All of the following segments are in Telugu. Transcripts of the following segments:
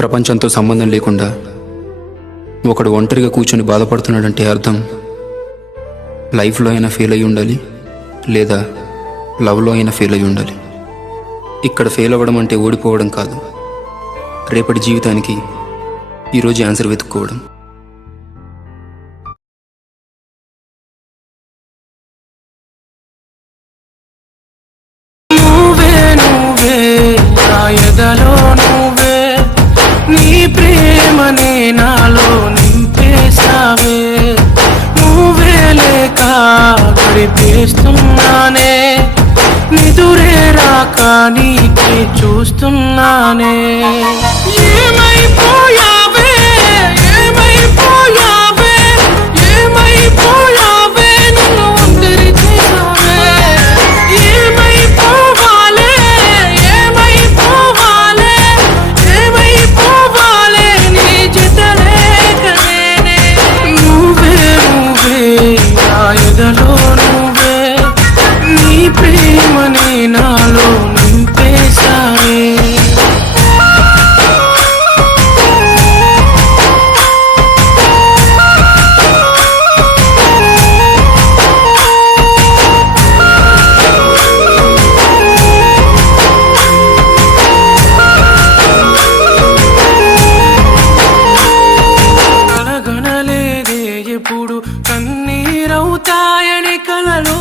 ప్రపంచంతో సంబంధం లేకుండా ఒకడు ఒంటరిగా కూర్చొని బాధపడుతున్నాడంటే అర్థం లైఫ్లో అయినా ఫెయిల్ అయి ఉండాలి, లేదా లవ్లో అయినా ఫెయిల్ అయి ఉండాలి. ఇక్కడ ఫెయిల్ అవ్వడం అంటే ఓడిపోవడం కాదు, రేపటి జీవితానికి ఈరోజు ఆన్సర్ వెతుక్కోవడం. నీ ప్రేమనే నాలో నింపేసావే, నువ్వే లేక గడిపేస్తున్నానే, నిదురే రాక నీకే చూస్తున్నానే. ఏమైపోయావే ఏమైపోయావే ఏమైపోయావే నన్ను ఒంటరి చేసావే. ఏమైపోవాలే ఏమైపోవాలే ఏమైపోవాలే నీ జతలేక నేనే. నువ్వే నువ్వే నా ఎదలో నువ్వే, నీ ప్రేమనే నాలో నింపేసావే. కలగనలేదే ఎప్పుడు కన్నీరవుతాయని కలలో,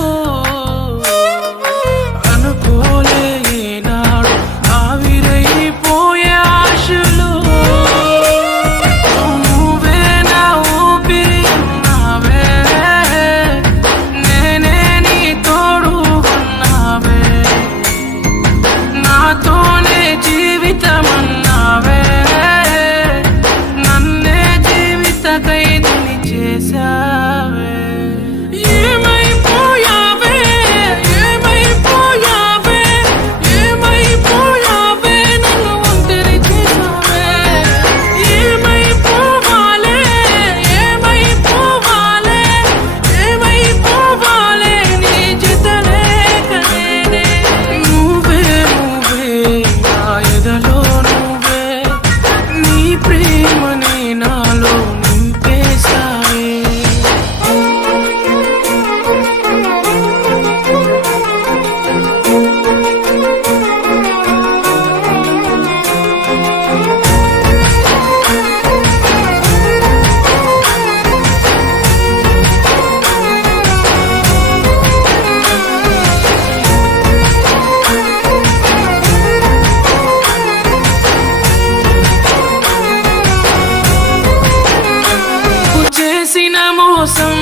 అనుకోలే ఏనాడు ఆవిరైపోయే ఆశలు. నువ్వే నా ఊపిరి ఉన్నావే, నేనే నీ తోడు ఉన్నావే, నాతోనే జీవితం అన్నావే, నన్నే జీవిత ఖైదుని చేసావే. ఏమైపోయావే ఏమైపోయావే ఏమైపోయావే నన్ను ఒంటరి చేసావే. ఏమైపోవాలే ఏమైపోవాలే ఏమైపోవాలే నీ జతలేక నేనే. నువ్వే నువ్వే నా ఎదలో నువ్వే, నీ ప్రేమనే నాలో నింపేసావే. చేసిన మోసం